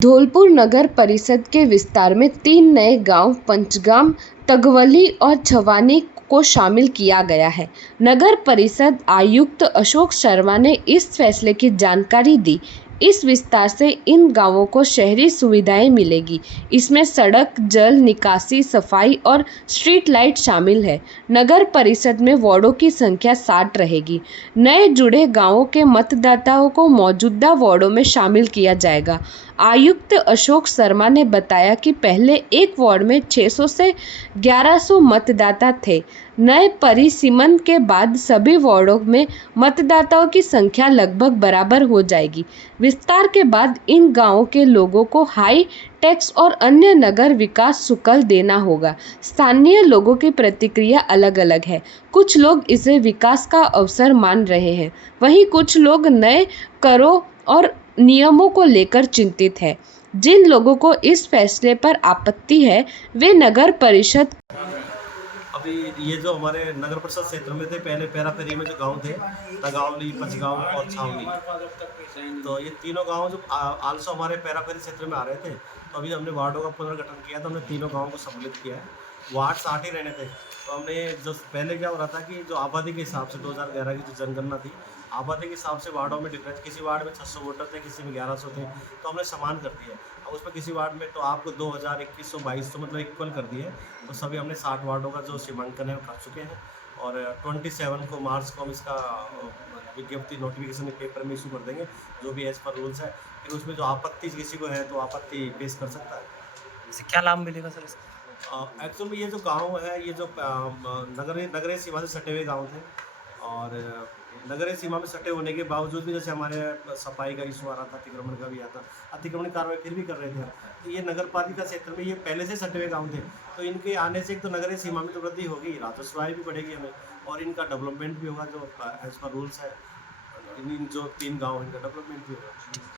धौलपुर नगर परिषद के विस्तार में 3 नए गांव पंचगाम, तगवली और छवानी को शामिल किया गया है। नगर परिषद आयुक्त अशोक शर्मा ने इस फैसले की जानकारी दी। इस विस्तार से इन गांवों को शहरी सुविधाएं मिलेगी। इसमें सड़क, जल निकासी, सफाई और स्ट्रीट लाइट शामिल है। नगर परिषद में वार्डों की संख्या 60 रहेगी। नए जुड़े गांवों के मतदाताओं को मौजूदा वार्डों में शामिल किया जाएगा। आयुक्त अशोक शर्मा ने बताया कि पहले एक वार्ड में 600 से 1100 मतदाता थे। नए परिसीमन के बाद सभी वार्डों में मतदाताओं की संख्या लगभग बराबर हो जाएगी। विस्तार के बाद इन गांवों के लोगों को हाई टैक्स और अन्य नगर विकास शुल्क देना होगा। स्थानीय लोगों की प्रतिक्रिया अलग अलग है। कुछ लोग इसे विकास का अवसर मान रहे हैं, वहीं कुछ लोग नए करों और नियमों को लेकर चिंतित है। जिन लोगों को इस फैसले पर आपत्ति है, वे नगर परिषद अभी ये जो हमारे नगर परिषद क्षेत्र में थे, पहले पेरापेरी में जो गांव थे, तगावली, पंचगांव और छावनी, तो ये तीनों गांव जो आलसो हमारे पेरापेरी क्षेत्र में आ रहे थे, तो अभी हमने वार्डों का पुनर्गठन किया, तो हमने तीनों गांवों को सम्मिलित किया है। वार्ड 60 ही रहने थे, तो हमने जो पहले क्या हो रहा था कि जो आबादी के हिसाब से 2011 की जो जनगणना थी, आबादी के हिसाब से वार्डों में डिफरेंस, किसी वार्ड में 600 वोटर थे, किसी में 1100 थे, तो हमने समान कर दिया। अब उसमें किसी वार्ड में तो आपको 2000, 2100, 2200 मतलब इक्वल कर दिए। तो सभी हमने 60 वार्डों का जो सीमांकन है वो कर चुके हैं, और 27 को मार्च को हम इसका विज्ञप्ति नोटिफिकेशन पेपर में इशू कर देंगे, जो भी एज पर रूल्स है। फिर उसमें जो आपत्ति किसी को है तो आपत्ति पेश कर सकता है। इससे क्या लाभ मिलेगा सर इसका? एक्चुअल में ये जो गांव है, ये जो नगरीय सीमा से सटे हुए गांव थे, और नगरीय सीमा में सटे होने के बावजूद भी जैसे हमारे सफाई का इशू आ रहा था, अतिक्रमण का भी आता, अतिक्रमण कार्रवाई फिर भी कर रहे थे। तो ये नगर पालिका क्षेत्र में ये पहले से सटे हुए गाँव थे, तो इनके आने से एक तो नगरीय सीमा में तो वृद्धि होगी, राजस्व आय भी बढ़ेगी हमें, और इनका डेवलपमेंट भी होगा, जो एज पर रूल्स है। इन जो 3 गाँव इनका डेवलपमेंट भी होगा।